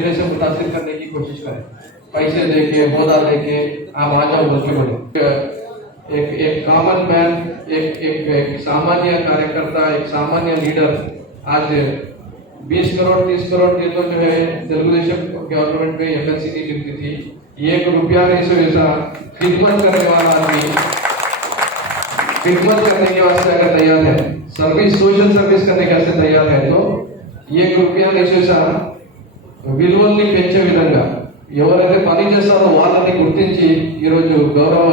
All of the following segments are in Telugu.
चेहरे से मुतासिर करने की कोशिश करें, पैसे देके होदा देके आप आ जाओ बोल के बोले। एक कॉमन मैन, एक सामान्य कार्यकर्ता, एक सामान्य लीडर आज 20 करोड़ 30 करोड़ ये तो जो है तेलुगुदेशम गवर्नमेंट में एमएलसी नहीं मिलती थी। 1 रुपया नहीं से वैसा खिदमत करने वाला आदमी खिदमत करने के वास्ते अगर तैयार है, सर्विस सोशल सर्विस करने के वास्ते तैयार है, तो 1 रुपया नहीं से విలువల్ని పెంచే విధంగా ఎవరైతే పని చేస్తారో వాళ్ళని గుర్తించి ఈరోజు గౌరవ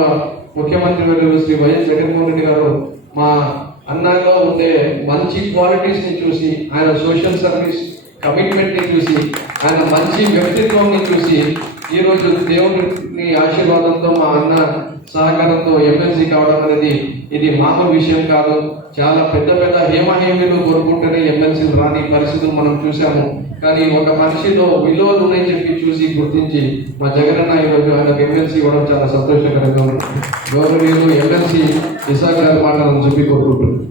ముఖ్యమంత్రి వర్యులు శ్రీ వైఎస్ జగన్మోహన్ రెడ్డి గారు మా అన్నలో ఉండే మంచి క్వాలిటీస్ ని చూసి, ఆయన సోషల్ సర్వీస్ కమిట్మెంట్ ని చూసి, ఆయన మంచి వ్యక్తిత్వం ని చూసి ఈరోజు దేవుని ఆశీర్వాదంతో మా అన్న సహకారంతో ఎమ్మెల్సీ కావడం అనేది ఇది మామూలు విషయం కాదు. చాలా పెద్ద పెద్ద హేమహేమీలు కోరుకుంటేనే ఎమ్మెల్సీలు రాని పరిస్థితులు మనం చూసాము. కానీ ఒక మనిషిలో విలువలు ఉన్నాయని చెప్పి చూసి గుర్తించి మా జగనన్న ఈరోజు ఆయనకు ఎమ్మెల్సీ ఇవ్వడం చాలా సంతోషకరంగా ఉంది. గౌరవనీయులు ఎమ్మెల్సీ ఇసాక్ గారి మాటలను చెప్పి కోరుకుంటున్నాను.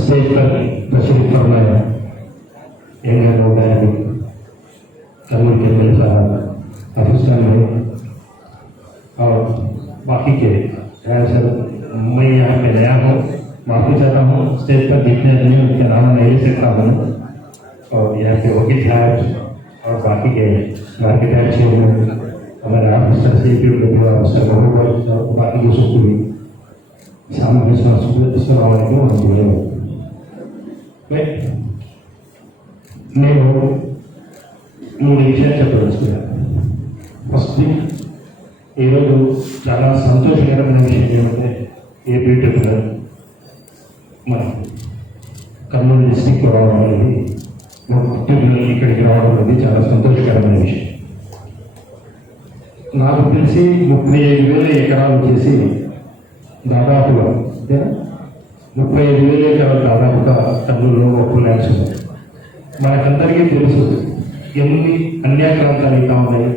स्टेज पर तशरीफ फरमाया एंगर मोबाइल कर्नूल के एमएलए साहब, ऑफिसर में और बाकी के सर, मैं यहाँ पे नया हूँ, माफ़ी चाहता हूँ। स्टेज पर जितने आदमी उनके नाम नहीं ले सकता हूँ, और यहाँ पे वकील साहब और बाकी के मार्केट चेयरमैन, हमारे ऑफिसर सिक्योरिटी ऑफिसर और बाकी के सबको भी सामने నేను 3 విషయాలు చెప్పదలుచుకున్నాను. ఫస్ట్, ఈరోజు చాలా సంతోషకరమైన విషయం ఏమంటే ఏపీ ట్రిబ్యునల్ మన కర్నూలు డిస్టిక్లో రావడం అనేది, ట్రిబ్యునల్ ఇక్కడికి రావడం అనేది చాలా సంతోషకరమైన విషయం. నాకు తెలిసి 35,000 ఎకరాలు చేసి దాదాపుగా 35,000 ఎకరాలు దాదాపుగా కర్నూలులో ఒక్కో ల్యాండ్స్ ఉన్నాయి. మనకందరికీ తెలుసు ఎన్ని అన్యాక్రాంతాలు అవుతా ఉన్నాయి,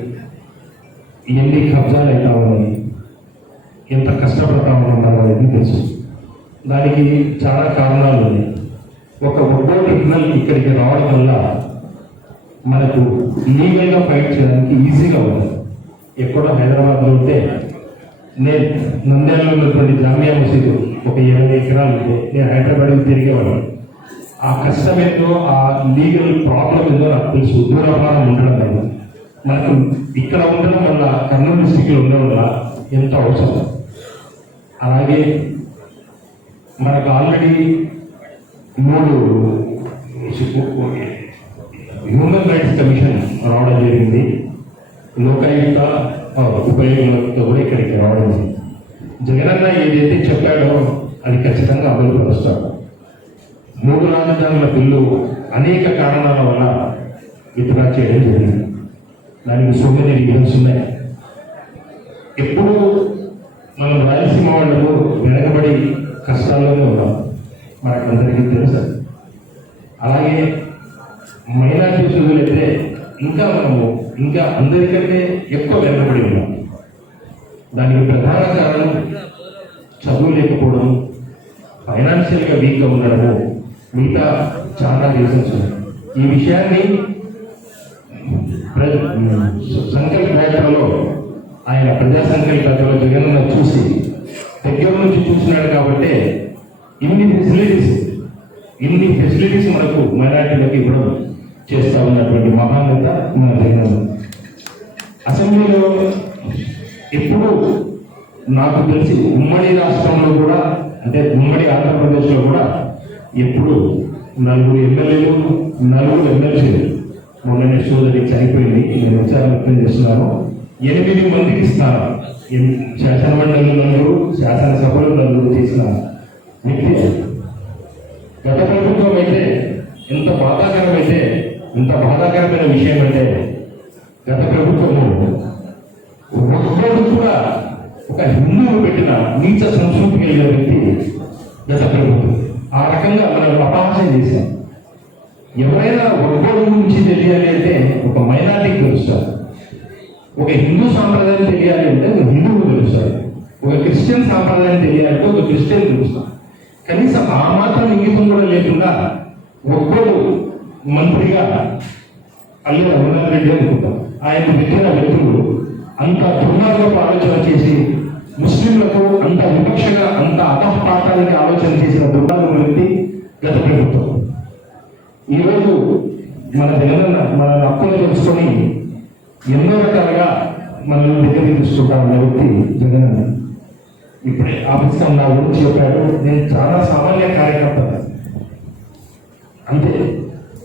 ఎన్ని కబ్జాలు అవుతా ఉన్నాయి, ఎంత కష్టపడతా ఉన్నారో అనేది తెలుసు. దానికి చాలా కారణాలు ఉన్నాయి. ఒక ఒక్కో ట్రిబ్యునల్ ఇక్కడికి రావడం వల్ల మనకు లీగల్గా ఫైట్ చేయడానికి ఈజీగా ఉంటుంది. ఎక్కడో హైదరాబాద్లో ఉంటే, నేను నంద్యాలలో ఉన్నటువంటి జామియా మసీదు ఒక 20 ఎకరాలు ఉంటే నేను హైదరాబాద్కి తిరిగేవాడిని. ఆ కష్టం ఏందో, ఆ లీగల్ ప్రాబ్లం ఏందో నాకు తెలుసు. దూరభారం ఉండడం వల్ల, మనకు ఇక్కడ ఉండడం వల్ల, కర్నూలు డిస్టిక్లో ఉండడం వల్ల ఎంతో అవసరం. అలాగే మనకు ఆల్రెడీ 3 హ్యూమన్ రైట్స్ కమిషన్ రావడం జరిగింది. లోకాయుక్త ఉపయోగంతో కూడా ఇక్కడికి రావడం. జగనన్న ఏదైతే చెప్పాడో అది ఖచ్చితంగా అమలు పరుస్తాడు. 3 రాజధానుల బిల్లు అనేక కారణాల వల్ల విత్డ్రా చేయడం జరిగింది. దానికి సో మెనీ రీజన్స్ ఉన్నాయి. ఎప్పుడు మనం రాయలసీమ వాళ్ళకు వెనకబడి కష్టాల్లోనే ఉన్నాం, మనకందరికీ తెలుసు. అలాగే మైనార్టీ సోదరులైతే ఇంకా అందరికంటే ఎక్కువ వెనకబడి ఉన్నాం. దానికి ప్రధాన కారణం చదువు లేకపోవడం, ఫైనాన్షియల్గా వీక్గా ఉండడము, మిగతా చాలా రీజన్స్ ఉన్నాయి. ఈ విషయాన్ని సంకల్ప యాత్రలో, ఆయన ప్రజా సంకల్ప యాత్రలో జగనన్న చూసి దగ్గర నుంచి చూసినాడు. కాబట్టి ఇన్ని ఫెసిలిటీస్ మనకు మైనారిటీలకు ఇవ్వడం చేస్తా ఉన్నటువంటి మహానేత మన జగనన్న. అసెంబ్లీలో ఎప్పుడు నాకు తెలిసి ఉమ్మడి రాష్ట్రంలో కూడా, అంటే ఉమ్మడి ఆంధ్రప్రదేశ్లో కూడా ఎప్పుడు 4 ఎమ్మెల్యేలు 4 ఎమ్మెల్సీలు, మొన్ననే సోదరి చనిపోయింది, నేను విచారం వ్యక్తం చేస్తున్నాను. 8 మందికి ఇస్తాను. శాసనమండలి 4, శాసనసభలు 4 చేసిన వ్యక్తి. గత ప్రభుత్వం అయితే ఎంత బాధాకరమైన విషయం అంటే, గత ప్రభుత్వము ఒక్కడు కూడా ఒక హిందువులు పెట్టిన నీచ సంస్కృతి కలిగిన వ్యక్తి గత ప్రభుత్వం. ఆ రకంగా మనం అపహాస్యం చేశాం. ఎవరైనా ఒక్కడు గురించి తెలియాలి అంటే ఒక మైనార్టీకి తెలుస్తారు, ఒక హిందూ సాంప్రదాయం తెలియాలి అంటే ఒక హిందువులు తెలుస్తారు, ఒక క్రిస్టియన్ సాంప్రదాయం తెలియాలంటే ఒక క్రిస్టియన్ తెలుస్తారు. కనీసం ఆ మాత్రం ఇంగితం కూడా లేకుండా ఒక్కడు మంత్రిగా అల్లు రఘునాథ్ రెడ్డి అనుకుంటాం. ఆయన పెట్టిన వ్యక్తులు అంత దుర్మార్గపు ఆలోచన చేసి ముస్లింలకు అంత వివక్షగా అంత అధపాతానికి ఆలోచన చేసిన దుర్మార్గం వ్యక్తి గత ప్రభుత్వం. ఈరోజు మన మన హక్కులు తెలుసుకొని ఎన్నో రకాలుగా మనల్ని దగ్గరికి తీసుకుంటా ఉన్న వ్యక్తి జగనన్న. ఇప్పుడే ఆఫీస్లో నా గురించి చెప్పాడు. నేను చాలా సామాన్య కార్యకర్త, అంతే,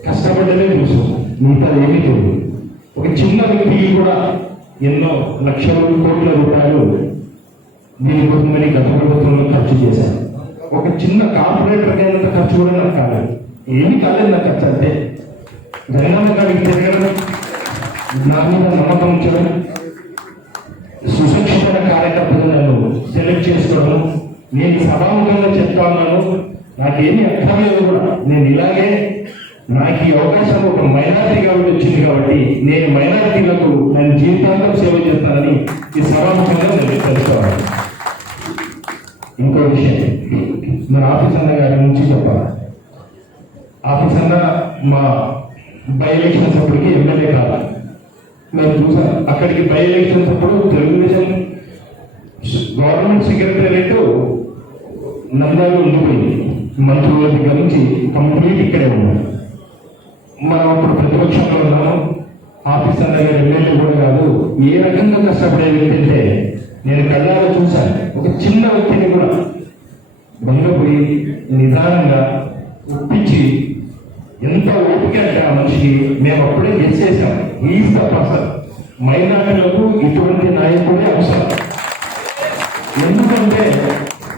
కష్టపడ్డమే తెలుసు, మిగతా ఏమీ తెలియదు. ఒక చిన్న వ్యక్తికి కూడా ఎన్నో లక్షల కోట్ల రూపాయలు దీనికోసమని గత ప్రభుత్వంలో ఖర్చు చేశాను. ఒక చిన్న కార్పొరేటర్కి అయినంత ఖర్చు కూడా నాకు కాలేదు. ఏమీ కాలేదు నా ఖర్చు. అంటే జగనన్న గారికి తిరగడం, నా మీద నమ్మకం ఉంచడం, సుశిక్షిత కార్యకర్తలు నన్ను సెలెక్ట్ చేసుకోవడం. నేను సభాముఖంగా చెప్తా ఉన్నాను, నాకేమీ అర్థమలేదు కూడా. నేను ఇలాగే నాకు ఈ అవకాశం ఒక మైనారిటీ కాబట్టి వచ్చింది కాబట్టి నేను మైనారిటీలకు నేను జీవితాంతం సేవ చేస్తానని ఈ సభాముఖంగా నేను తెలుసుకోవాలి. ఇంకో విషయం, మన ఆఫీస్ అన్న గారి నుంచి చెప్పాలి. ఆఫీస్ అన్న మా బై ఎలక్షన్స్ అప్పటికి ఎమ్మెల్యే కాదు. నేను చూసాను అక్కడికి బై ఎలక్షన్స్ అప్పుడు తెలుగుదేశం గవర్నమెంట్ సెక్రటేరియట్ నంద్యాలలో ఉండిపోయింది. మంత్రుల దగ్గర నుంచి కంప్లీట్ ఇక్కడే ఉన్నాం. మనం అప్పుడు ప్రతిపక్షంలో ఉన్నాము. ఆఫీస్ అన్న గారు ఎమ్మెల్యే కూడా కాదు. ఏ రకంగా కష్టపడేది అంటే నేను కళ్ళారా చూశాను. ఒక చిన్న వ్యక్తిని కూడా బంగపోయి నిదానంగా ఒప్పించి, ఎంత ఓపిక అంటే ఆ మనిషికి మేము అప్పుడే గెలిచేసాం. Is the person. మైనార్టీలకు ఇటువంటి నాయకుడే అవసరం. ఎందుకంటే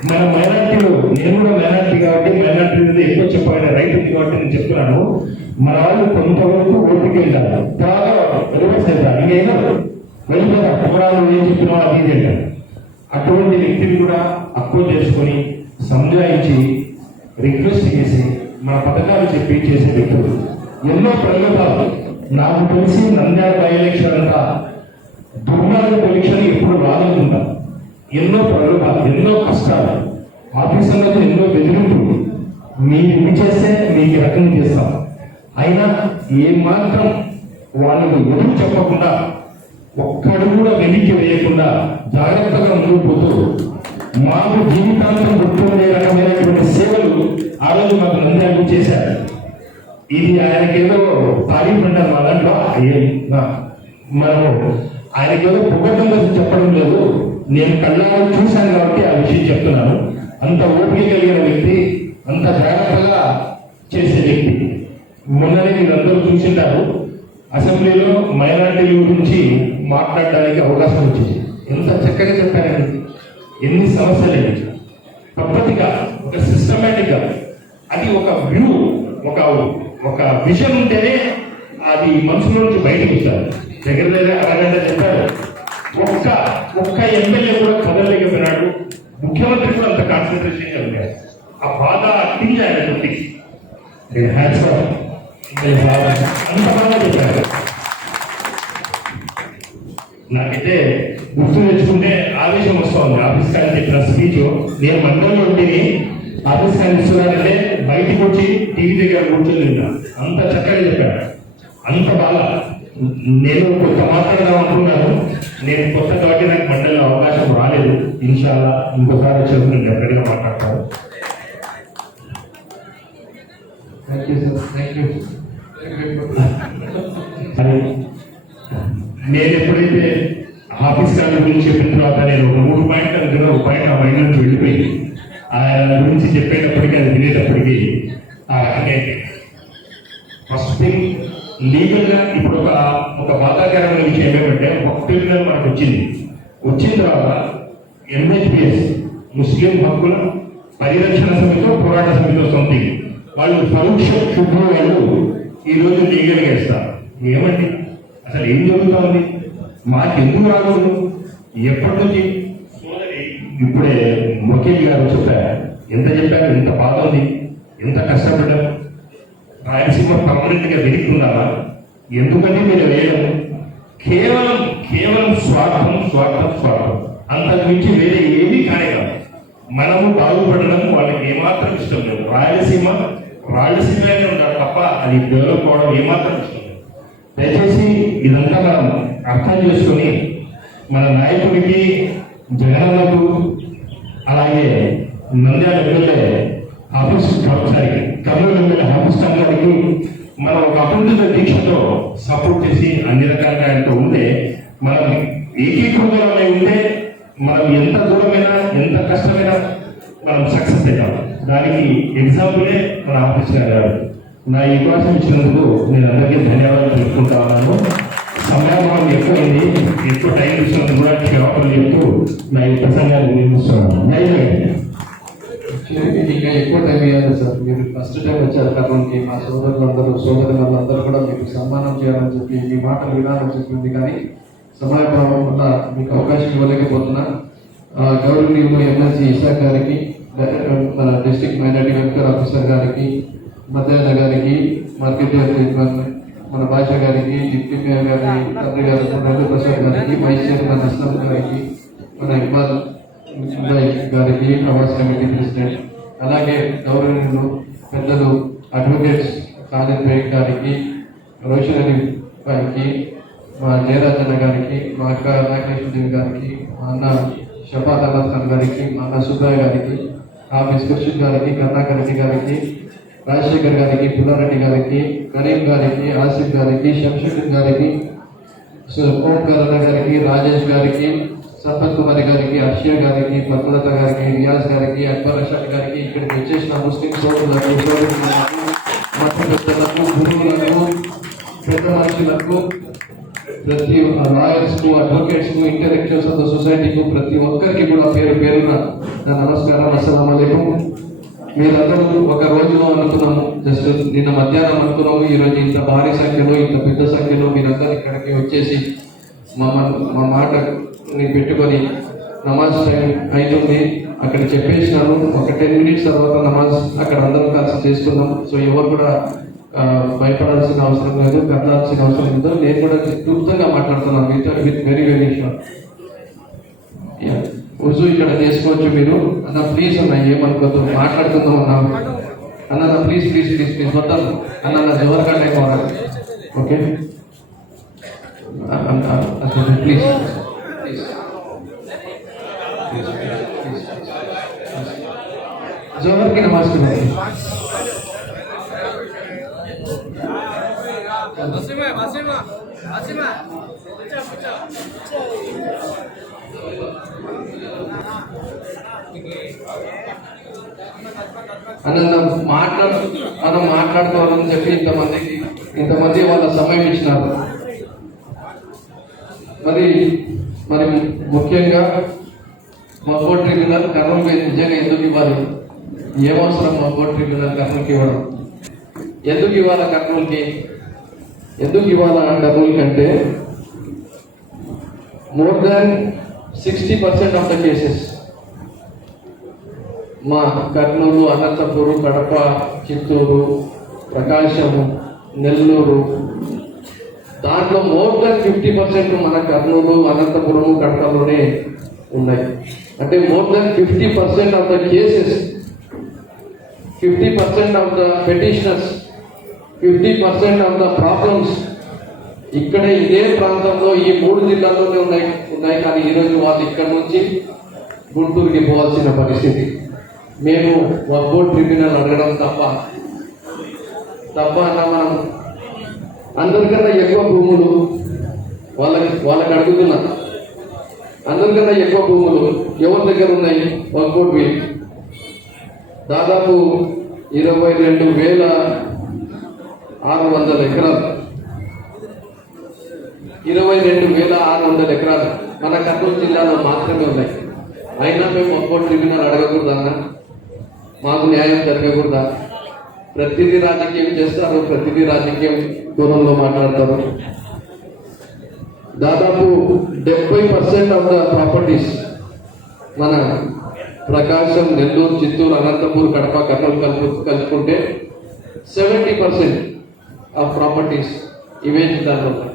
మన మైనార్టీలో, నేను కూడా మైనార్టీ కాబట్టి మైనార్టీ మీద ఎక్కువ చెప్పాలని రైట్ ఉంది కాబట్టి నేను చెప్తున్నాను. మన వాళ్ళు కొంతవరకు ఓపిక వెళ్ళారు, తర్వాత రివర్స్ అవుతారు. ఇంకేదో వెళ్ళిపోతారు, కుమరాలు ఏం చెప్పినా అది ఇది. అటువంటి వ్యక్తిని కూడా అక్కువ చేసుకొని సంజాయించి రిక్వెస్ట్ చేసి మన పథకాలు చెప్పి చేసే వ్యక్తులు ఎన్నో ప్రయోగాలు. నాకు తెలిసి నంద్యాల బై ఎలక్షన్ అంతా దుర్మార్గ ఎలక్షన్ ఎప్పుడు రాదనుకుంటా. ఎన్నో ప్రయోగాలు, ఎన్నో కష్టాలు, ఆఫీసర్లకు ఎన్నో బెదిరింపులు. మీరు చేస్తే మీకు రకం చేస్తాం. అయినా ఏమాత్రం వాళ్ళకు ఎదురు చెప్పకుండా, ఒక్కడు కూడా వెనక్కి వేయకుండా జాగ్రత్తగా ముందుకు పోతూ మాకు జీవితాంతం గుర్తుండే రకమైనటువంటి సేవలు ఆ రోజు మాకు నంద్యాలకు చేశారు. ఇది ఆయనకేదో తారీఫ్ అంటారు మా దాంట్లో. మనము ఆయనకేదో పొగడ్డంగా చెప్పడం లేదు, నేను కళ్ళారా చూశాను కాబట్టి ఆ విషయం చెప్తున్నాను. అంత ఓపిక కలిగిన వ్యక్తి, అంత జాగ్రత్తగా చేసే వ్యక్తి. మొన్ననే మీరందరూ చూసింటారు, అసెంబ్లీలో మైనారిటీల గురించి మాట్లాడడానికి అవకాశం వచ్చింది. ఎంత చక్కగా చెప్పారండి. ఎన్ని సమస్యలు పద్ధతిగా, ఒక సిస్టమేటిక్గా, అది ఒక వ్యూ, ఒక విజన్ ఉంటేనే అది మనసులో నుంచి బయటకు వచ్చారు. దగ్గర దగ్గర అరగంట చెప్పారు. ఒక్క ఎమ్మెల్యే కూడా కదలలేకపోయినాడు. ముఖ్యమంత్రి కూడా అంత కాన్సన్ట్రేషన్ ఉన్నాడు. ఆ బాధ అట్టించి ఆయన తొట్టికి అంత బాగా చెప్పారు. నాకైతే గుర్తు తెచ్చుకుంటే ఆవేశం వస్తూ ఉంది. ఆఫీస్ కానీ చెప్పిన స్పీచ్ నేను మండలంలో ఉంటేనే ఆఫీస్ కానీ ఇస్తున్నానంటే బయటికి వచ్చి టీవీ దగ్గర కూర్చొని తింటా. అంత చక్కగా చెప్పాడు, అంత బాగా. నేను కొంత మాట్లాడదాం అనుకున్నాను. నేను కొత్త కాబట్టి నాకు మండలిలో అవకాశం రాలేదు. ఇన్షాల్లా ఇంకోసారి వచ్చేది నేను డెఫినెట్గా మాట్లాడతాను. నేను ఎప్పుడైతే ఆఫీస్ కార్డు గురించి చెప్పిన తర్వాత నేను ఒక 3 పాయింట్లు అనుకున్నా. ఒక పాయింట్ ఆ మైండ్ నుంచి వెళ్ళిపోయింది. ఆయన గురించి చెప్పేటప్పటికీ, అది వినేటప్పటికీ ఆ రకంగా ఫస్ట్ థింగ్ లీగల్గా ఇప్పుడు ఒక బాధాకరమైన విషయం ఏమంటే, ఒక ట్రిబ్యునల్ మనకు వచ్చిన తర్వాత MHPS ముస్లిం హక్కుల పరిరక్షణ సమితితో పోరాట సమితితో సంథింగ్ వాళ్ళు పరోక్ష శుభ్ర వాళ్ళు ఈరోజు లీగల్గా ఇస్తారు. ఏమండి అసలు ఏం జరుగుతుంది? మాకెందుకు రాకూడదు? ఎప్పటి నుంచి? ఇప్పుడే ముఖ్యమంత్రి గారు చెప్పారు, ఎంత చెప్పారు, ఎంత బాధ ఉంది, ఎంత కష్టపడ్డారు. రాయలసీమ పర్మనెంట్ గా వెనుక్కున్నారా? ఎందుకంటే మీరు వేయడం కేవలం స్వార్థం. అంతకు మించి వేరే ఏమీ కానే కాదు. మనము బాగుపడడం వాళ్ళకి ఏమాత్రం ఇష్టం లేదు. రాయలసీమ రాయలసీమలోనే ఉన్నారు తప్ప అది డెవలప్ అవడం ఏమాత్రం ఇష్టం లేదు. దయచేసి ఇదంతా మనం అర్థం చేసుకొని మన నాయకుడికి జగనన్నకు అలాగే Nandyal MLA office sorry Kurnool MLA office గారికి మనం ఒక అభివృద్ధి దీక్షతో సపోర్ట్ చేసి అన్ని రకాలుగా ఆయనతో ఉంటే మనం ఏకీకృతమై ఉంటే మనం ఎంత దూరమైనా ఎంత కష్టమైనా మనం సక్సెస్ అవుతాం. దానికి ఎగ్జాంపులే మన ఆఫీస్ గారు. నా ఈ అవకాశం ఇచ్చినందుకు నేను అందరికీ ధన్యవాదాలు తెలుపుకుంటా ఉన్నాను. సమయం ఎక్కువైంది, ఎక్కువ టైం ఇచ్చినందుకు కూడా క్షమాపణలు చెప్తూ నా ఈ ప్రసంగాన్ని నిర్మిస్తున్నాను. ఇంకా ఎక్కువ టైం ఇవ్వాలి సార్. మీరు ఫస్ట్ టైం వచ్చారు కర్నూలుకి. మా సోదరులందరూ కూడా మీకు సన్మానం చేయాలని చెప్పి మీ మాటలు వినాలని చెప్పింది, కానీ సమయభావం వల్ల మీకు అవకాశం ఇవ్వలేకపోతున్నా. గౌరవనీయులు ఎమ్మెల్సీ ఇసాక్ గారికి, మన డిస్ట్రిక్ట్ మైనారిటీ వెల్ఫేర్ ఆఫీసర్ గారికి, మధ్యాహ్న గారికి, మార్కెట్ మన భాష గారికి, డిప్యూటీ మేయర్ గారి తండ్రి గారు రఘు ప్రసాద్ గారికి, వైస్ చైర్మన్ అస్లం గారికి, మన ఇక్బాల్ గారికి, ఆవాస్ కమిటీ ప్రెసిడెంట్, అలాగే గౌరవనీయులు పెద్దలు అడ్వకేట్స్ ఖాలిద్ బేగ్ గారికి, రోషన్ అలీ గారికి, మా జయరాజన్న గారికి, మా అక్క నాగేశ్వరదేవి గారికి, మా అన్న షఫాత్ అల్లాహ్ ఖాన్ గారికి, మా అన్న సుబ్బయ్య గారికి, ఆఫీస్ ఖుర్షిద్ గారికి, కర్ణాకర్ రెడ్డి గారికి, రాజశేఖర్ గారికి, పుల్లారెడ్డి గారికి, కరీం గారికి, ఆసిఫ్ గారికి, శంషుద్దీన్ గారికి, ఓంకారన్న గారికి, రాజేష్ గారికి, సంపత్ కుమారి గారికి, అర్షియా గారికి, పద్మలత గారికి, రియాజ్ గారికి, అక్బర్ అషాద్ గారికి, ఇక్కడికి వచ్చేసిన ముస్లిం సోదరులకు, మత పెద్దలకు, గురువులకు, పెద్ద మనుషులకు, ప్రతి లాయర్స్కు, అడ్వకేట్స్కు, ఇంటలెక్చువల్స్ ఆఫ్ ద సొసైటీకు, ప్రతి ఒక్కరికి కూడా పేరు పేరున నా నమస్కారం. అస్సలాము అలైకుం. మీరందరూ ఒక రోజులో అనుకున్నాము, జస్ట్ నిన్న మధ్యాహ్నం అనుకున్నాము, ఈరోజు ఇంత భారీ సంఖ్యలో, ఇంత పెద్ద సంఖ్యలో మీరందరూ ఇక్కడికి వచ్చేసి మా మాటని పెట్టుకొని నమాజ్ టైం అవుతుంది అక్కడ చెప్పేసినాను. ఒక 10 minutes తర్వాత నమాజ్ అక్కడ అందరం కలిసి చేసుకుందాం. సో ఎవరు కూడా భయపడాల్సిన అవసరం లేదు, కదలాల్సిన అవసరం లేదు. నేను కూడా క్లుప్తంగా మాట్లాడుతున్నాను విత్ వెరీ వెరీ షార్ట్. ఉజు ఇక్కడ చేసుకోవచ్చు మీరు. అన్న ప్లీజ్ అన్న, ఏమనుకోద్దు, మాట్లాడుకుందాం అన్న ప్లీజ్ ప్లీజ్ ప్లీజ్ ప్లీజ్ మొత్తం అన్న ఎవరికా టైం అవ్వాలి. ఓకే ప్లీజ్ జోహర్కి నమస్కారం. మనం మాట్లాడుకోవాలని చెప్పి ఇంతమంది వాళ్ళ సమయం ఇచ్చినారు. మరి ముఖ్యంగా మబ్బోట్ ట్రిబ్యునల్ కర్నూలుకి నిజంగా ఎందుకు ఇవ్వాలి, ఏమవసరం మబ్బోట్ ట్రిబ్యునల్ కర్నూలుకి ఇవ్వడం, ఎందుకు ఇవ్వాలా కర్నూలుకి అంటే more than 60% of the cases మా కర్నూలు, అనంతపురం, కడప, చిత్తూరు, ప్రకాశము, నెల్లూరు, దాంట్లో మోర్ దాన్ 50% మన కర్నూలు, అనంతపురం, కడపలోనే ఉన్నాయి. అంటే more than 50% of the cases, 50% of the petitioners, 50% of the problems ఇక్కడే ఇదే ప్రాంతంలో ఈ 3 జిల్లాల్లోనే ఉన్నాయి. కానీ ఈరోజు వాళ్ళు ఇక్కడ నుంచి గుంటూరుకి పోవాల్సిన పరిస్థితి. మేము వక్ఫ్ ట్రిబ్యునల్ అడగడం తప్ప అన్న, మనం అందరికన్నా ఎక్కువ భూములు వాళ్ళకి అడుగుతున్నా. అందరికన్నా ఎక్కువ భూములు ఎవరి దగ్గర ఉన్నాయి? వక్ఫ్ దాదాపు 22,600 ఎకరాలు, 22,600 ఎకరాలు మన కర్నూలు జిల్లాలో మాత్రమే ఉన్నాయి. అయినా మేము వక్ఫ్ ట్రిబ్యునల్ అడగకూడదన్నా? మాకు న్యాయం జరగకూడదా? ప్రతిదీ రాజకీయం చేస్తారు, ప్రతిదీ రాజకీయం దూరంలో మాట్లాడతారు. దాదాపు 70% ఆఫ్ ద ప్రాపర్టీస్ మన ప్రకాశం, నెల్లూరు, చిత్తూరు, అనంతపూర్, కడప, కర్నూలు కలుపుకుంటే 70% ఆఫ్ ప్రాపర్టీస్ ఇవే జిల్లాలో ఉన్నాయి.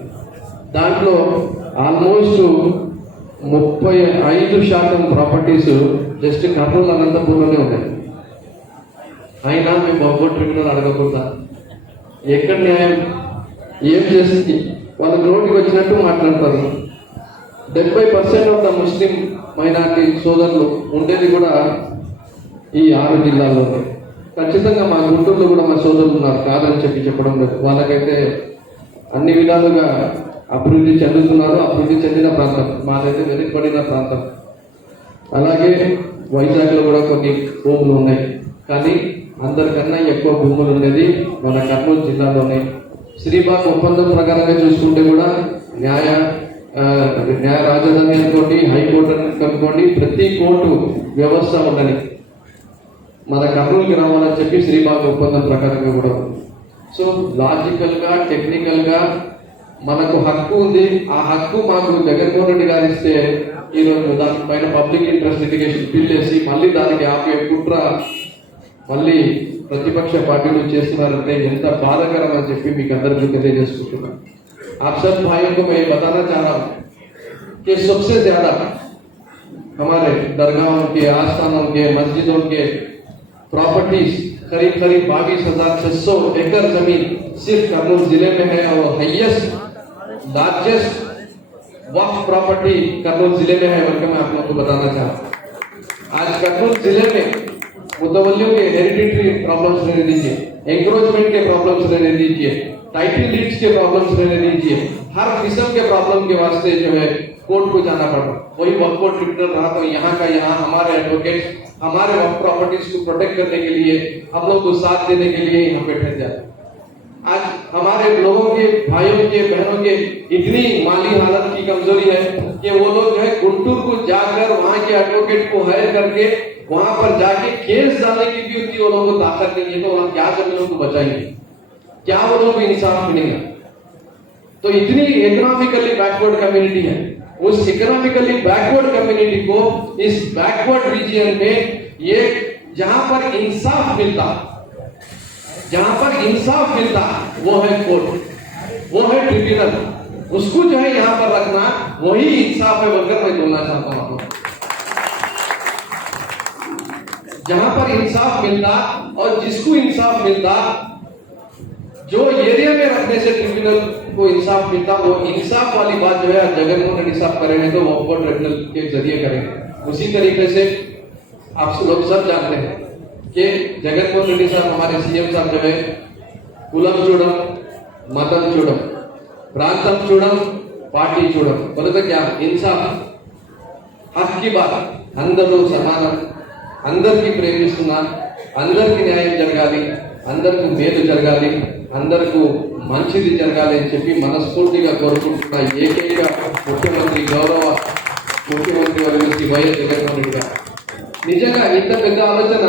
దాంట్లో ఆల్మోస్ట్ 35% ప్రాపర్టీస్ జస్ట్ కర్నూలు, అనంతపూర్లోనే ఉన్నాయి. అయినా మేము బొబ్బో ట్రిబ్యునల్ అడగకూడదా? ఎక్కడ న్యాయం? ఏం చేస్తుంది? వాళ్ళ నోటికి వచ్చినట్టు మాట్లాడతారు. 70% ఆఫ్ ద ముస్లిం మైనారిటీ సోదరులు ఉండేది కూడా ఈ 6 జిల్లాల్లో. ఖచ్చితంగా మా గుంటూరులో కూడా మా సోదరులు ఉన్నారు, కాదని చెప్పడం లేదు. వాళ్ళకైతే అన్ని విధాలుగా అభివృద్ధి చెందుతున్నారు. అభివృద్ధి చెందిన ప్రాంతం మాదైతే వెనుకబడిన ప్రాంతం. అలాగే వైజాగ్లో కూడా కొన్ని భూములు ఉన్నాయి, కానీ అందరికన్నా ఎక్కువ భూములు ఉండేది మన కర్నూలు జిల్లాలోనే. శ్రీబాగ్ ఒప్పందం ప్రకారంగా చూసుకుంటే కూడా న్యాయ రాజధాని అనుకోండి, హైకోర్టు అనుకోండి, ప్రతి కోర్టు వ్యవస్థ ఉండని మన కర్నూలుకి రావాలని చెప్పి శ్రీబాగ్ ఒప్పందం ప్రకారంగా కూడా ఉంది. సో లాజికల్గా టెక్నికల్గా మనకు హక్కు ఉంది. ఆ హక్కు మాకు జగన్మోహన్ రెడ్డి గారు ఇస్తే ఈరోజు దానిపైన పబ్లిక్ ఇంట్రెస్ట్ లిటిగేషన్ బిల్ వేసి మళ్ళీ దానికి ఆపే కుట్ర మళ్ళీ ప్రతిపక్ష పార్టీలు చేస్తున్నారంటే ఎంత బాధాకరం అని చెప్పి మీకు అందరికీ తెలియజేసుకుంటున్నాను. आप सब भाइयों को मैं बताना चाह रहा हूँ कि सबसे ज्यादा हमारे दरगाहों के, आस्थानों के, मस्जिदों के प्रॉपर्टीज करीब 22,600 एकड़ जमीन सिर्फ कर्नूल जिले में है और हाईएस्ट लार्जेस्ट वक्फ प्रॉपर्टी कर्नूल जिले में है, बल्कि मैं आप लोगों को बताना चाहता हूँ। आज कर्नूल जिले में मुतवल्लियों के हेरिडिटरी प्रॉब्लम्स रहने दीजिए, एंक्रोचमेंट के प्रॉब्लम्स रहने दीजिए, टाइटल डीड्स के प्रॉब्लम्स रहने दीजिए, हर किस्म के प्रॉब्लम के वास्ते जो है कोर्ट को जाना पड़ा। वही वक्फ ट्रिब्यूनल रहा तो यहाँ का यहाँ हमारे एडवोकेट हमारे वक्फ प्रॉपर्टीज को प्रोटेक्ट करने के लिए, हम लोग को साथ देने के लिए यहाँ पे ठहर जाते। आज हमारे लोगों के, भाइयों के, बहनों के इतनी माली हालत की कमजोरी है कि वो लोग जो है गुंटूर को जाकर वहाँ के एडवोकेट को हायर करके वहां पर जाके केस डालने की भी उनकी वो लोगों को ताकत नहीं है, तो वहां क्या जमीनों को बचाएंगे? क्या वो लोग इंसाफ मिलेगा? तो इतनी इकोनॉमिकली बैकवर्ड कम्युनिटी है, उस इकोनॉमिकली बैकवर्ड कम्युनिटी को इस बैकवर्ड रीजन में ये जहां पर इंसाफ मिलता वो है कोर्ट, वो है ट्रिब्यूनल। उसको जो है यहाँ पर रखना वही इंसाफ है बोलकर मैं बोलना चाहता हूँ। जहां पर इंसाफ मिलता और जिसको इंसाफ मिलता, जो एरिया में रखने से ट्रिब्यूनल को इंसाफ मिलता, वो इंसाफ वाली बात जो है जगनमोहन रेड्डी साहब करेंगे तो वो ट्रिब्यूनल के जरिए करेंगे। उसी तरीके से आप लोग सब जानते हैं कि जगनमोहन रेड्डी साहब हमारे सीएम साहब जो है कुलम चूडम, मतम चूडम, प्रांतम चूडम, पार्टी चूडम, बोले तो क्या इंसाफ, हक की बात, अंदर समानम, అందరికీ ప్రేమిస్తున్నారు, అందరికీ న్యాయం జరగాలి, అందరికీ మేలు జరగాలి, అందరికీ మంచిది జరగాలి అని చెప్పి మనస్ఫూర్తిగా కోరుకుంటున్న ఏకైక ముఖ్యమంత్రి గౌరవ ముఖ్యమంత్రి వర్యులు శ్రీ వైఎస్ జగన్మోహన్ రెడ్డి గారు. నిజంగా ఇంత పెద్ద ఆలోచన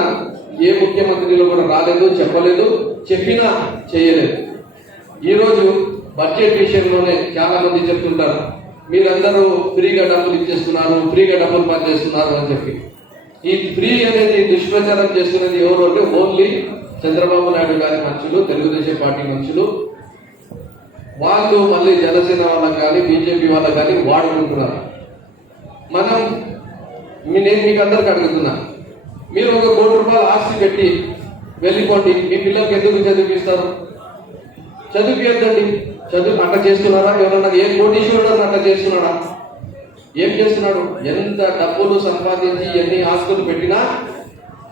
ఏ ముఖ్యమంత్రిలో కూడా రాలేదు, చెప్పలేదు, చెప్పినా చేయలేదు. ఈరోజు బడ్జెట్ విషయంలోనే చాలా మంది చెప్తుంటారు మీరందరూ ఫ్రీగా డబ్బులు ఇచ్చేస్తున్నారు, ఫ్రీగా డబ్బులు పనిచేస్తున్నారు అని చెప్పి. ఈ ఫ్రీ అనేది దుష్ప్రచారం చేస్తున్నది ఎవరు అంటే ఓన్లీ చంద్రబాబు నాయుడు గారి మనుషులు, తెలుగుదేశం పార్టీ మనుషులు. వాళ్ళు మళ్ళీ జనసేన వాళ్ళకి కానీ బీజేపీ వాళ్ళకి కానీ వాడుకుంటున్నారు. నేను మీకు అందరికి అడుగుతున్నా, మీరు ఒక ₹1 కోటి ఆస్తి పెట్టి వెళ్ళిపోండి, మీ పిల్లలకి ఎందుకు చదివిస్తారు? చదివియద్దండి. చదువు అట్లా చేస్తున్నారా? ఎవరన్నా ఏ కోటీశ్వరుడు అట్లా చేస్తున్నాడా? ఏం చేస్తున్నాడు? ఎంత డబ్బులు సంపాదించి ఎన్ని ఆస్తులు పెట్టినా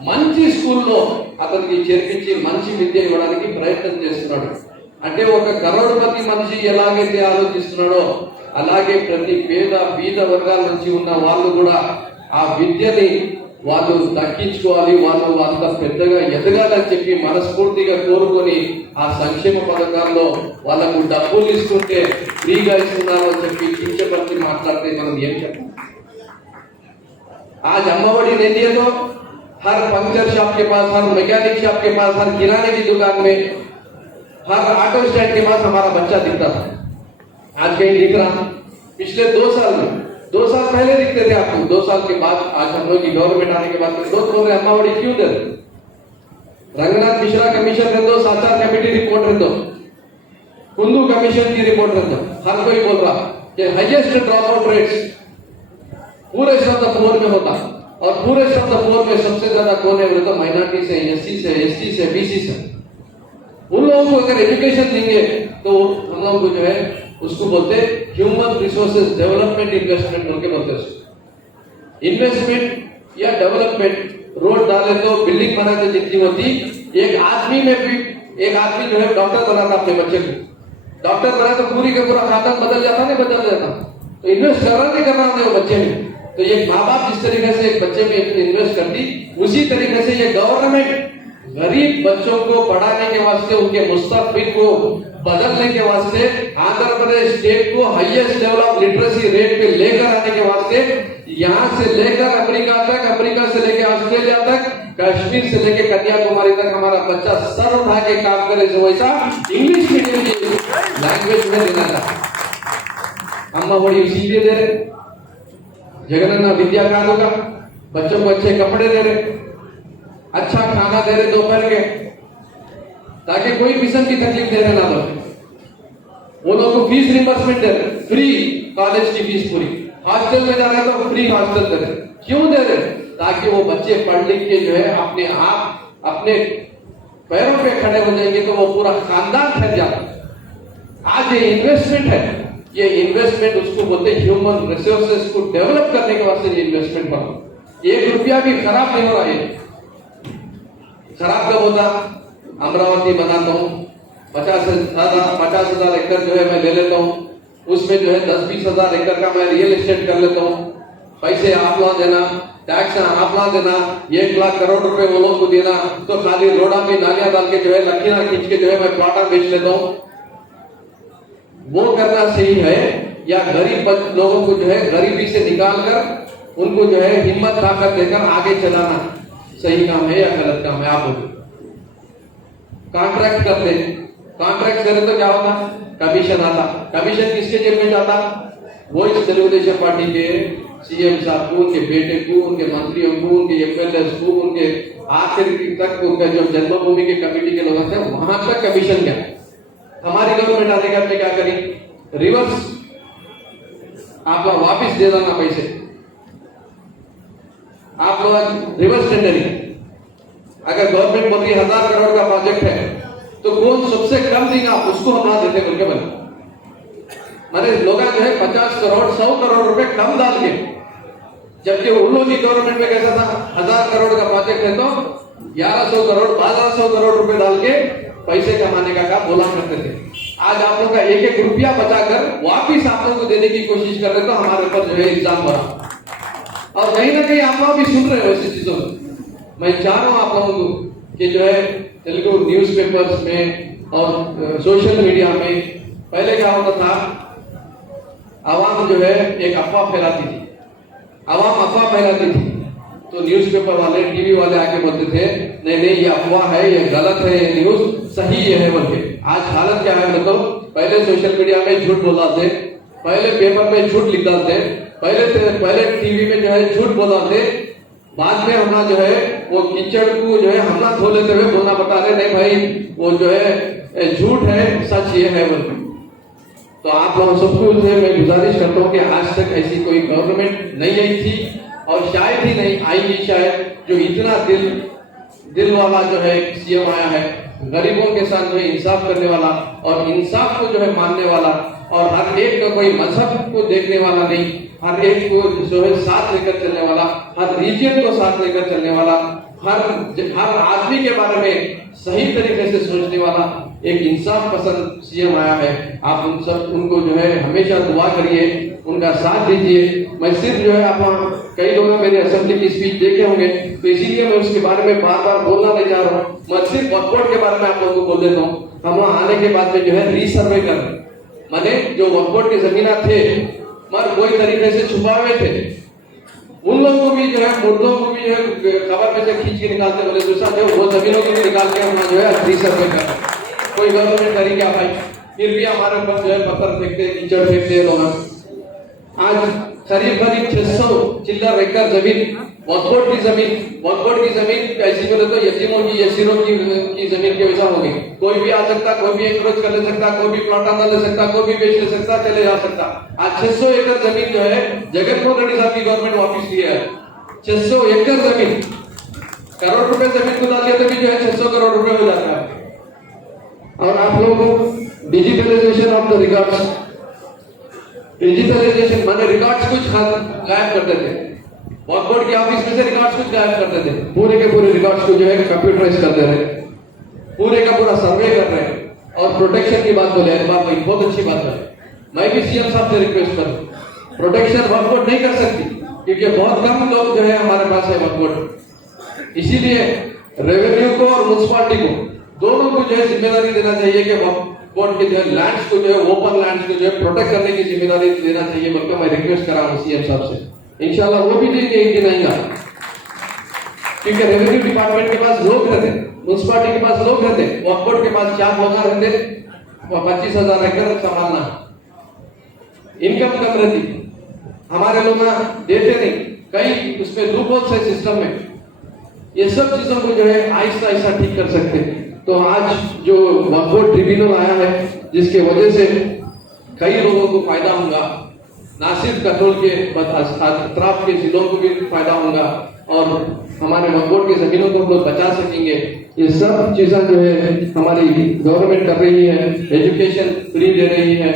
మంచి స్కూల్లో అతనికి చేర్పించి మంచి విద్య ఇవ్వడానికి ప్రయత్నం చేస్తున్నాడు. అంటే ఒక కరోడ్పతి మనిషి ఎలాగైతే ఆలోచిస్తున్నాడో అలాగే ప్రతి పేద బీద వర్గాల నుంచి ఉన్న వాళ్ళు కూడా ఆ విద్యని వాళ్ళు దక్కించుకోవాలి, వాళ్ళు అంత పెద్దగా ఎదగాలని చెప్పి మనస్ఫూర్తిగా కోరుకొని ఆ సంక్షేమ పథకాల్లో వాళ్ళకు డబ్బులు ఇస్తుంటే ఫ్రీగా ఇస్తున్నారు అని చెప్పి కించపరిచి మాట్లాడితే మనం ఏం చెప్పాలి? आज अम्मावड़ी नहीं दिए तो हर पंक्चर शॉप के पास, हर मैकेनिक शॉप के पास, हर किराने की दुकान में, हर ऑटो स्टैंड के पास हमारा बच्चा दिखता था। आज कहीं दिख रहा? पिछले 2 साल में, 2 साल पहले दिखते थे आपको, 2 साल के बाद आज हम लोग की गवर्नमेंट आने के बाद लोग बोल रहे अम्मावड़ी क्यों दे? रंगनाथ मिश्रा कमीशन रह दो, साचार कमेटी रिपोर्ट रह दो, कुंदू कमीशन की रिपोर्ट रह दो, हर कोई बोल रहा कि हाईएस्ट ड्रॉप आउट रेट्स पूरे 4 में होता। और पूरे शब्द फोर में सबसे ज्यादा कौन है, वो तो माइनॉरिटी से, एससी से, एसटी से, बीसी से। उन लोगों को अगर एजुकेशन देंगे तो हम लोग को जो है उसको बोलते ह्यूमन रिसोर्सेज डेवलपमेंट इन्वेस्टमेंट बोल के बोलते हैं। इन्वेस्टमेंट या डेवलपमेंट, रोड डाले तो बिल्डिंग बनाते जितनी होती, एक आदमी में भी, एक आदमी जो है डॉक्टर बनाता अपने बच्चे को, डॉक्टर बना तो पूरी का पूरा खाता बदल जाता, नहीं बदल जाता। तो इन्वेस्ट करना वो बच्चे में। तो ये माँ बाप जिस तरीके से एक बच्चे में इन्वेस्ट करती, उसी तरीके से ये गवर्नमेंट गरीब बच्चों को पढ़ाने के वास्ते, उनके मुस्तकबिल को बदलने के वास्ते, आंध्र प्रदेश स्टेट को highest level of literacy rate पे लेकर आने के वास्ते, यहाँ से लेकर अमेरिका तक, अमेरिका से लेकर ऑस्ट्रेलिया तक, कश्मीर से लेकर कन्याकुमारी तक हमारा बच्चा सर उठा के काम करे, जो वैसा इंग्लिश मीडियम की लैंग्वेज में देना था। अम्मा बड़ी सीधे दे रहे, जगन्नाथ विद्या कानून का बच्चों को अच्छे कपड़े दे रहे, अच्छा खाना दे रहे दोपहर के, ताकि कोई किस्म की तकलीफ देने ना हो। वो लोग को फीस रिम्बर्समेंट दे रहे, फ्री कॉलेज की फीस पूरी, हॉस्टल में जा रहे तो फ्री हॉस्टल दे रहे। क्यों दे रहे? ताकि वो बच्चे पढ़ लिख के जो है अपने आप अपने पैरों पे खड़े हो जाएंगे तो वो पूरा खानदान ठहर जाता। आज ये इन्वेस्टमेंट है, ये इन्वेस्टमेंट उसको बोलते हैं ह्यूमन रिसोर्सेज को डेवलप करने के वास्ते ये इन्वेस्टमेंट बना। 1 रुपया भी खराब नहीं हो रहा है। खराब कब होता? अमरावती बनाता हूँ, 50,000 एकड़ जो है मैं ले लेता हूँ, उसमें जो है 10-20 हजार एकड़ का मैं रियल एस्टेट कर लेता हूँ, पैसे आप लोग देना, टैक्स आप लोग देना, 1 लाख करोड़ रुपए वो लोग को देना, तो खाली रोडा में नालियां डाल के जो है लकीरा खींच के जो है मैं प्लाटा बेच लेता हूँ। वो करना सही है या गरीब लोगों को जो है गरीबी से निकाल कर उनको जो है हिम्मत ताकत देकर आगे चलाना सही काम है या गलत काम है? आप बोलो। कॉन्ट्रैक्ट करते, कॉन्ट्रैक्ट करें तो क्या होता? कमीशन आता। कमीशन किसके जेब में जाता? वो इस तेलुगुदेशम पार्टी के सीएम साहब को, उनके बेटे को, उनके मंत्रियों को, उनके एमएलए को, उनके आखिर तक उनका जो जन्मभूमि के कमेटी के लोग थे वहां तक कमीशन क्या। हमारी गवर्नमेंट आने का क्या करी? रिवर्स आप लोग वापिस दे देना पैसे, आप लोग रिवर्स टेंडरिंग। अगर गवर्नमेंट बोलती 1000 करोड़ का प्रोजेक्ट है तो कौन सबसे कम देगा उसको हम ना देते बोल के बने। माने लोग जो है 50 करोड़ 100 करोड़ रुपए कम डाल के, जबकि उन लोगों की गवर्नमेंट में कैसा था, 1000 करोड़ का प्रोजेक्ट है तो 1100 करोड़ 1200 करोड़ रुपए डाल के पैसे कमाने का काम बोला करते थे। आज आप लोग का 1-1 रुपया बचाकर वापिस आप लोगों को देने की कोशिश कर रहे तो हमारे ऊपर जो है इल्जाम बना। और कहीं ना कहीं आप लोग भी सुन रहे हो ऐसी चीजों में। मैं चाह रहा हूं आप लोगों को कि जो है तेलुगु न्यूज़पेपर्स में और सोशल मीडिया में पहले क्या होता था, आवाम जो है एक अफवाह फैलाती थी, आवाम अफवाह फैलाती थी तो न्यूज़पेपर वाले, टीवी वाले आके बोलते थे नहीं नहीं ये अफवाह है, ये गलत है, ये न्यूज सही है बोल के। आज हालत क्या है बताओ? पहले सोशल मीडिया में झूठ बोलाते, पहले पेपर में झूठ लिख डालते, पहले टीवी में जो है झूठ बोलाते, बाद में हमला जो है वो कीचड़ को जो है हमला धो लेते हुए बोलना बता रहे नहीं भाई वो जो है झूठ है, सच ये है बोल। तो आप लोगों सबको जो है मैं गुजारिश करता हूँ कि आज तक ऐसी कोई गवर्नमेंट नहीं आई थी और शायद ही नहीं आएगी शायद, जो इतना दिल वाला जो है सीएम आया है, गरीबों के साथ जो है इंसाफ करने वाला और इंसाफ को जो है मानने वाला और हर एक का कोई मजहब को देखने वाला नहीं, हर एक को जो है साथ लेकर चलने वाला, हर रीजन को साथ लेकर चलने वाला, हर आदमी के बारे में सही तरीके से सोचने वाला एक इंसाफ पसंद सीएम आया है। आप उनको जो है हमेशा दुआ करिए, उनका साथ दीजिए। मैं सिर्फ जो है आप कई लोग मेरे असेंबली की स्पीच देखे होंगे तो इसीलिए मैं उसके बारे में बार बार बोलना नहीं चाह रहा हूँ। मैं सिर्फ वक्फ के बारे में आप लोगों को बोल देता हूँ। हम वहाँ आने के बाद में जो है रीसर्वे कर, माने जो वक्फ के जमीना थे मगर कोई तरीके से छुपाए थे, उन लोगों को भी जो है मुर्दों को भी जो है खबर में से खींच के निकालते बोले दूसरा जो वो जमीनों को भी निकाल के हम जो है रीसर्वे कर। कोई गवर्नमेंट करी क्या भाई? फिर भी हमारे ऊपर जो है पत्थर फेंकते, कीचड़ फेंकते लोग। आज करीब 600 चिल्लर एकड़ जमीन वक्फ की जमीन ऐसी बोले तो यतीमों की यसीरों की जमीन के वजह हो गई। कोई भी आ सकता, कोई भी एंक्रोच कर ले सकता, कोई भी प्लॉट अंदर ले सकता, कोई भी बेच ले सकता, चले जा सकता। आज 600 एकड़ जमीन जो है जगनमोहन रेड्डी साहब की गवर्नमेंट वापिस ली है। 600 एकड़ जमीन, करोड़ रुपए जमीन को डालिए तो भी जो है 600 करोड़ रुपए हो जाता है। और आप लोगों को digitalization of the records, digitalization माने रिकॉर्ड्स कुछ गायब करते थे, वक्फ बोर्ड के ऑफिस में से रिकॉर्ड्स कुछ गायब करते थे, पूरे के पूरे रिकॉर्ड्स को जो है कंप्यूटराइज कर दे रहे, पूरे का पूरा सर्वे कर रहे हैं। और प्रोटेक्शन की बात बोले, बात भाई बहुत अच्छी बात है। मैं भी सीएम साहब से रिक्वेस्ट करूं, प्रोटेक्शन वक्फ बोर्ड नहीं कर सकती क्योंकि बहुत कम लोग जो है हमारे पास है वक्फ बोर्ड। इसीलिए रेवेन्यू को और म्युनिसिपालिटी को दोनों को जो है जिम्मेदारी देना चाहिए कि वक्फ बोर्ड के जो है लैंड्स को जो है ओपन लैंड्स को जो है प्रोटेक्ट करने की जिम्मेदारी देना चाहिए, बल्कि मैं रिक्वेस्ट कर रहा हूँ सीएम साहब से। इंशाल्लाह वो भी देंगे एक दिन आएगा, क्योंकि रेवेन्यू डिपार्टमेंट के पास लोग रहते, म्युनिसिपालिटी के पास लोग रहते, वक्फ बोर्ड के पास 4 लोग रहते, 25,000 एकड़ संभालना, इनकम कम रहती, हमारे लोग देते नहीं, कई उसमें लूपहोल्स है सिस्टम में। ये सब चीजों को जो है आहिस्ता आहिस्ता ठीक कर सकते हैं। तो आज जो वक्फ बोर्ड ट्रिब्यूनल आया है, जिसके वजह से कई लोगों को फायदा होगा, ना सिर्फ कटोल के अतराफ के जिलों को भी फायदा होगा और हमारे वक्फ बोर्ड की जमीनों को हम लोग बचा सकेंगे। ये सब चीजें जो है हमारी गवर्नमेंट कर रही है। एजुकेशन फ्री दे रही है,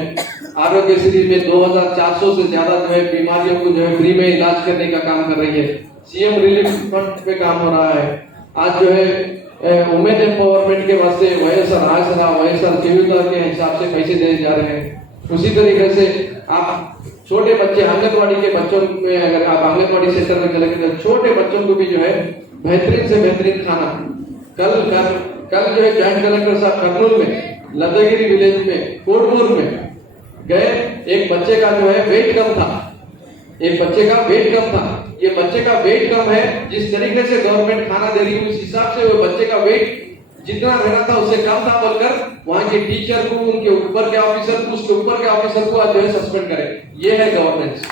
आरोग्यश्री में 2400 से ज्यादा जो है बीमारियों को जो है फ्री में इलाज करने का काम कर रही है। सीएम रिलीफ फंड पे काम हो रहा है। आज जो है वुमेन एम्पावरमेंट के वास्ते वयसर आसरा वयसर जीविका के हिसाब से पैसे दिए जा रहे हैं। उसी तरीके से आप छोटे बच्चे आंगनवाड़ी के बच्चों में, अगर आप आंगनवाड़ी सेक्टर में चलेंगे तो छोटे बच्चों को भी जो है बेहतरीन से बेहतरीन खाना, कल जो है जॉइंट कलेक्टर साहब कर्नूल में लद्दागिरी विलेज में कोटपुर में गए, एक बच्चे का जो है वेट कम था, एक बच्चे का वेट कम था। ये बच्चे का वेट कम है, जिस तरीके से गवर्नमेंट खाना दे रही है उस हिसाब से वो बच्चे का वेट जितना रहना था उससे कम था, बोलकर वहां के टीचर को, उनके ऊपर के ऑफिसर को, उसके ऊपर के ऑफिसर को आज जो है सस्पेंड करे। ये है गवर्नेंस,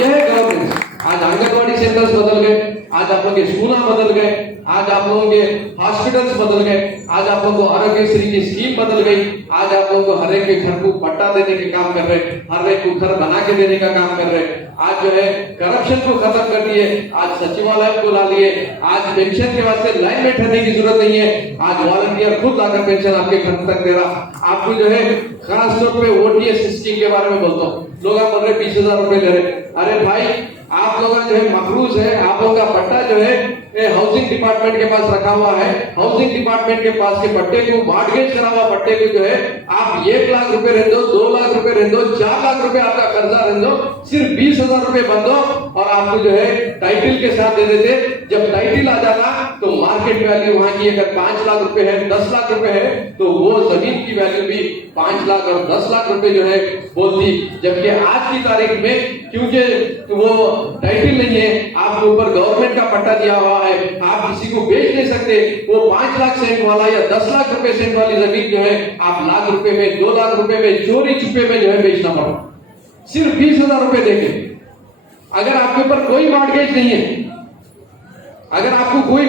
ये है गवर्नेंस। आज आंगनवाड़ी सेंटर्स बदल गए, आज आप लोगों के स्कूल बदल गए, आज आप लोगों के हॉस्पिटल्स बदल गए, आज आप लोगों को आरोग्यश्री की स्कीम बदल गई, आज आप लोगों को हर एक के घर को पट्टा देने के काम कर रहे, हर एक को घर बना के देने का काम कर रहे। आज जो है करप्शन को खत्म कर दिए, आज सचिवालय को ला लिए, आज पेंशन के वास्ते लाइन में ठहरने की जरूरत नहीं है, आज वॉलंटियर खुद लाकर पेंशन आपके घर तक दे रहा। आपको जो है खास तौर पे ओटीएस स्कीम के बारे में बोलता हूँ, लोग आप बोल रहे 20,000 रुपए ले रहे। अरे भाई आप लोग जो है मखरूज है, आप लोगों का पट्टा जो है हाउसिंग डिपार्टमेंट के पास रखा हुआ है, हाउसिंग डिपार्टमेंट के पास के पट्टे को मॉर्गेज करा हुआ पट्टे को जो है आप 1 लाख रुपए रहने दो, 2 लाख रुपए रहने दो, 4 लाख रुपए आपका कर्जा रहने दो, सिर्फ 20,000 रुपए बंद दो और आपको जो है टाइटल के साथ दे देते। जब टाइटल आ जाना तो मार्केट वैल्यू वहां की अगर 5 लाख रुपए है, 10 लाख रुपए है, तो वो जमीन की वैल्यू भी 5 लाख और 10 लाख रुपए जो है बोलती। जबकि आज की तारीख में क्योंकि वो टाइटल नहीं है, आपके ऊपर गवर्नमेंट का पट्टा दिया हुआ है, आप किसी को बेच नहीं सकते। वो 5 लाख सेंट वाला या 10 लाख रुपए सेंट वाली जमीन जो है आप लाख रुपए में, 2 लाख रुपए में, चोरी छुपे में जो है बेचना पड़ा, सिर्फ 20,000 रुपए देके। अगर आपके ऊपर कोई मॉर्गेज नहीं है, अगर आपको कोई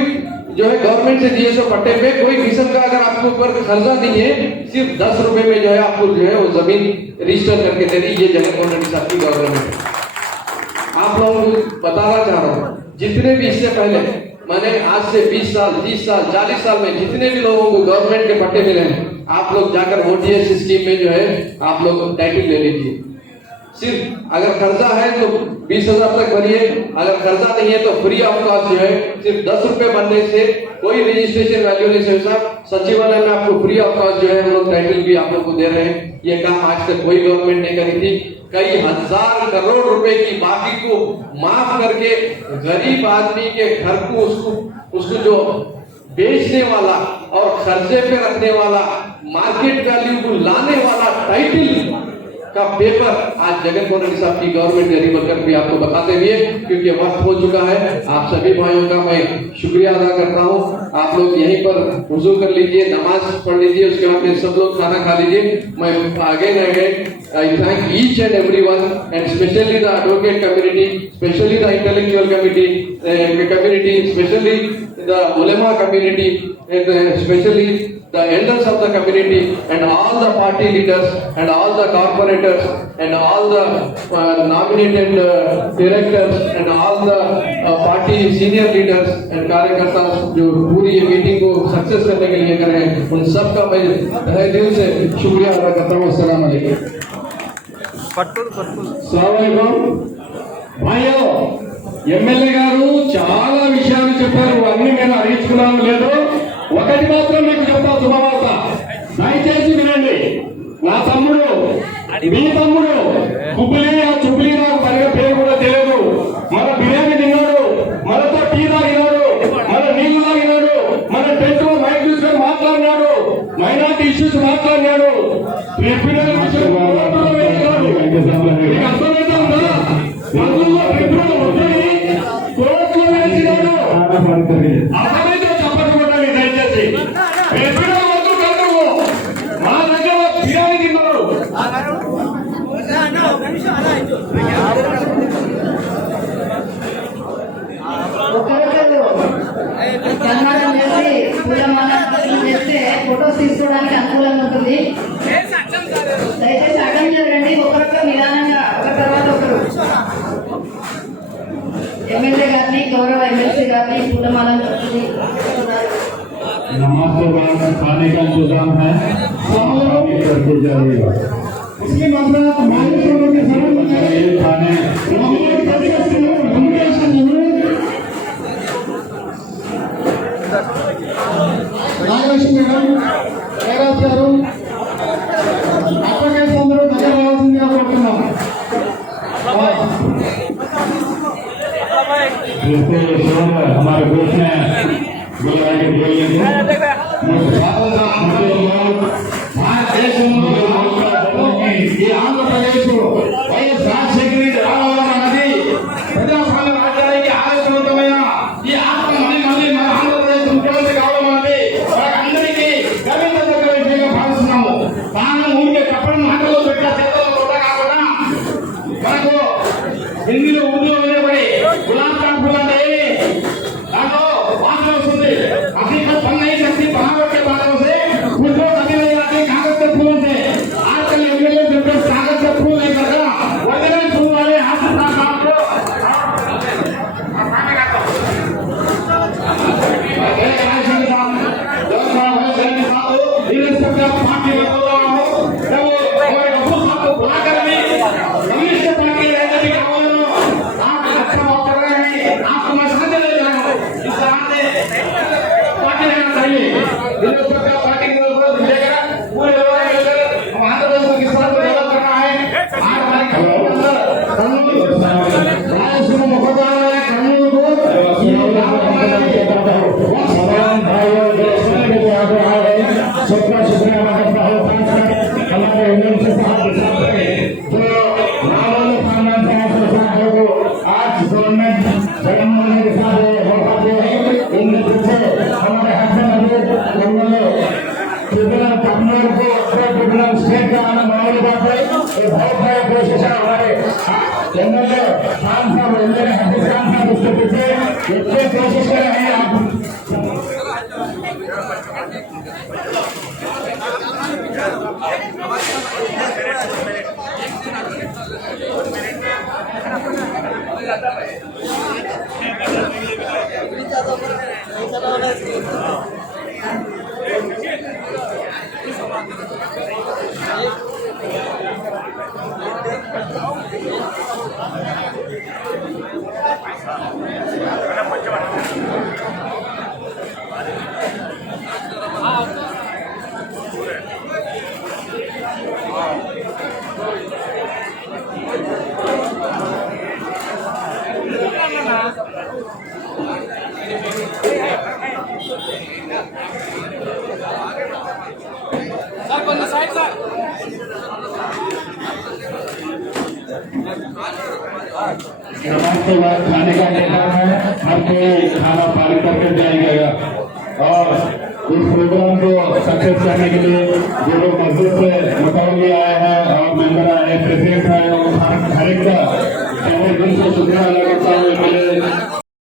जो है गवर्नमेंट से दिए सो पट्टे पे कोई किस्म का अगर आपके ऊपर खर्चा नहीं है, सिर्फ 10 रुपए में जो है आपको जो है वो जमीन रजिस्टर करके दे रही। ये जगन्मोहन रेड्डी साहब की गवर्नमेंट है। आप लोगों को बताना चाह रहा हूँ, जितने भी इससे पहले मैंने आज से 20 साल, 30 साल, 40 साल में जितने भी लोगों को गवर्नमेंट के पट्टे मिले हैं, आप लोग जाकर ओटीएस स्कीम में जो है आप लोग टाइटल ले लीजिए। सिर्फ अगर कर्जा है तो 20,000 तक भरिए, अगर कर्जा नहीं है तो फ्री ऑफ कॉस्ट जो है सिर्फ 10 रुपए बनने से कोई रजिस्ट्रेशन वैल्यू नहीं है साहब। सचिवालय में आपको फ्री ऑफ कॉस्ट जो है हम लोग टाइटल भी आप लोग को दे रहे हैं। ये काम आज तक कोई गवर्नमेंट नहीं करी थी। कई हजार करोड़ रुपए की बाकी को माफ करके गरीब आदमी के घर को उसको जो बेचने वाला और खर्चे पे रखने वाला, मार्केट वैल्यू को लाने वाला टाइटल का पेपर आज जगन्मोहन रेड्डी साहब की गवर्नमेंट जारी कर भी आपको बताते हुए, क्योंकि वक्त हो चुका है। आप सभी भाइयों का मैं शुक्रिया अदा करता हूँ। आप लोग यहीं पर वुजू कर लीजिए, नमाज पढ़ लीजिए, उसके बाद सब लोग खाना खा लीजिए। मैं आगे न गए, I thank each and everyone, and especially the advocate community, especially the intellectual community, especially the ulama community, and especially the elders of the community, and all the party leaders and all the corporators coordinators and all the nominated directors and all the party senior leaders and कार्यकर्ता जो पूरी ये मीटिंग को सक्सेस करने के लिए करें, उन सब का मैं तहे दिल से शुक्रिया अदा करता हूँ। अस्सलाम वालेकुम। భాయ్యో ఎమ్మెల్యే గారు చాలా విషయాలు చెప్పారు, అన్ని నేను అడిగించుకున్నాను లేదు. ఒకటి మాత్రం మీకు చెప్తా శుభవార్త, దయచేసి వినండి. నా తమ్ముడు, మీ తమ్ముడు కుబ్బులి ఆ చుబ్బులి, నాకు సరిగా పేరు కూడా తెలియదు, మన బిర్యానీ తిన్నాడు, మనతో టీ తాగినాడు, మన నీళ్లు తాగినాడు, మన టెంట్ మైక్ తీసుకొని మాట్లాడినాడు, మైనార్టీ ఇష్యూస్ మాట్లాడినాడు, ట్రిబ్యునల్ విషయం మాట్లాడినాడు. మీకు అర్థమైతే ఉందా? పనుల్లో ట్రిబ్యునల్ వద్దని కోర్టులో వేసినాడు. అర్థమైతే చెప్పకపోవడానికి దయచేసి ట్రిబ్యునల్ వద్దు కాదు, మా దగ్గర బిర్యానీ తిన్నాడు. సన్మానం చేసి పూలమాల చేస్తే ఫొటోస్ తీసుకోవడానికి అనుకూలంగా ఉంటుంది. దయచేసి అటెండ్ చేయండి, ఒకరొక నిదానంగా ఒక తర్వాత ఒకరు. ఎమ్మెల్యే గారిని, గౌరవ ఎమ్మెల్సీ గారిని పూలమాల नमाज के बाद खाने का इंतजाम है, करके जाइएगा। इसके बाद मालिक लोगों के साथ खाने నాగలక్ష్మి గారు, జయరాజ్ గారు, అప్పటికే అందరూ దగ్గర రావాల్సిందిగా కోరుతున్నాం. हमारे दोस्त ने बुला के बोलेंगे ये आंध्र प्रदेश వైఎస్ రాజశేఖర రెడ్డి రావాలన్న నది ప్రజాస్వామ్య రాజ్యానికి ఆదర్శవంతమైన ఈ ఆత్మ మళ్ళీ మన ఆంధ్రప్రదేశ్ ముఖ్యమంత్రి కావడం అనేది మనకందరికీ గర్వించదగ్గ విషయంగా భావిస్తున్నాము. తాను ఊరికే చెప్పడం మాటలో పెట్టిన చేతుల్లో కూడా కాకుండా మనకు హిందీలో ఉర్దూలో వినబడి గులాబ్ జామ్ ఫుల్ అంటే దాంట్లో వాసన వస్తుంది. हकीकत बन नहीं सकती बनावट के बातों से, कुछ लोग अभी नहीं आते कागज के फूलों से। आजकल एमएलए जब कागज के फूल नहीं करता, ओरिजिनल फूल वाले हाथ से आपको स्टेट का आना मामूली बात है। ये बहुत बड़ा कोशिश है हमारे एमएलए खान साहब, एमएलए हफीज खान साहब उसके पीछे इतने कोशिश कर रहे हैं। आप नमाज के बाद खाने का इंतजाम है, हर कोई खाना पानी करके जाएगा। और इस प्रोग्राम को सक्सेस करने के लिए जो लोग मस्जिद से मुतवल्ली आए हैं और मेंबर आए, प्रेसिडेंट आए, हर एक का दिल से शुक्रिया अदा करता हूँ।